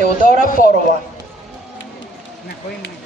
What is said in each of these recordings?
Теодора Порова. На кой име?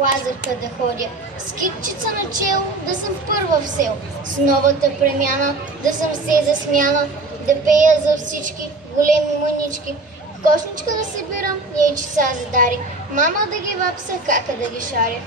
Лазарка да ходя, с китчица на чело, да съм първа в село, с новата премяна, да съм се засмяна, да пея за всички големи мънички, кошничка да събирам, яйчица за дари, мама да ги вапса, кака да ги шаря.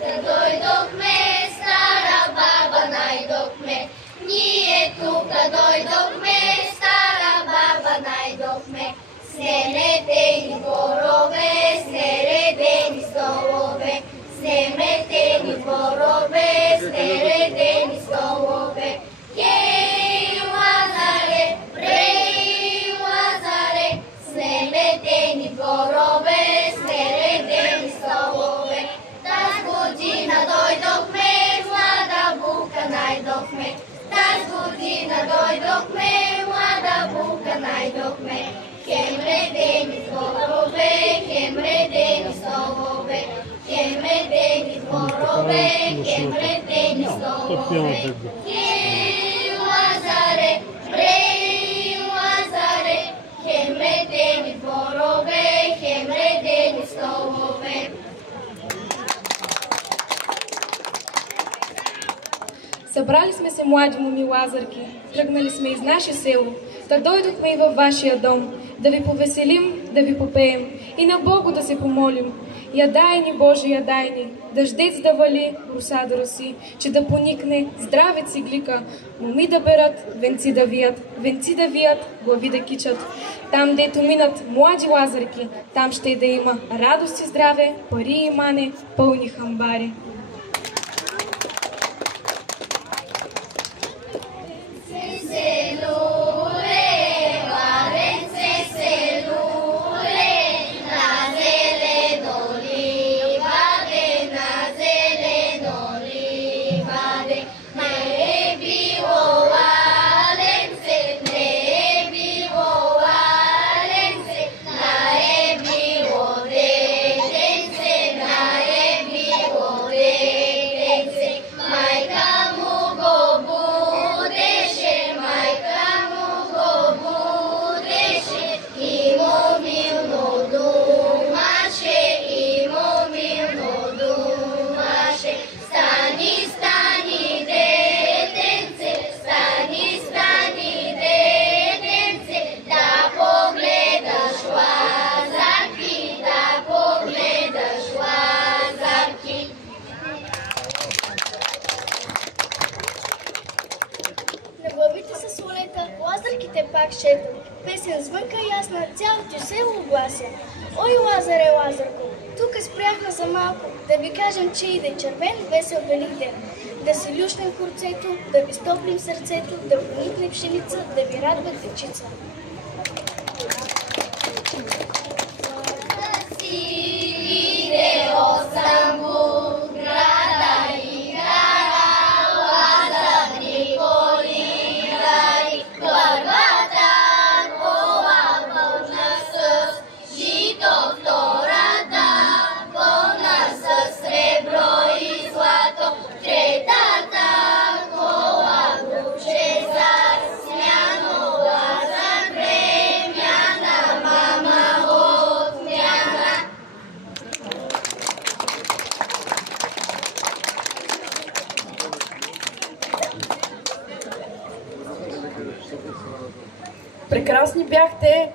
Да дойдохме, стара баба, найдохме, ние тука дойдохме, стара баба, найдохме. Снеметени борове, снередени столове, снеметени борове, снередени столове. Ей, Лазаре, прей, Лазаре, снеметени борове, снередени столове. Таз година дойдохме, млада бука найдохме. Таз година дойдохме, млада бука найдохме. Хем редени борове, хем редени столове, хем редени борове, хем редени столове. Хей, Лазаре, прей, Лазаре, хем редени борове, хем редени столове. Събрали сме се, млади моми лазарки, тръгнали сме из наше село, да дойдохме и във вашия дом, да ви повеселим, да ви попеем и на Богу да се помолим. Ядай ни, Боже, ядай ни, дъждец да вали, роса да роси, че да поникне здравец и глика, моми да берат, венци да вият, глави да кичат. Там, дето минат млади лазарки, там ще да има радост и здраве, пари и мане, пълни хамбари. пак шепа. Песен звънка ясна, цялото село оглася. Ой, Лазаре, Лазарко, тук спряхме за малко, да ви кажем, че иде червен весел Великден. Да си люшнем курцето, да ви стоплим сърцето, да поникне пшеница, да ви радва дечица. прекрасни бяхте,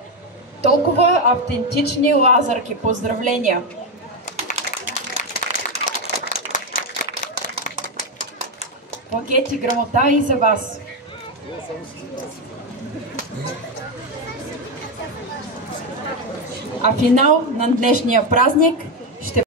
толкова автентични лазарки. Поздравления! Пакети грамота и за вас! А финал на днешния празник ще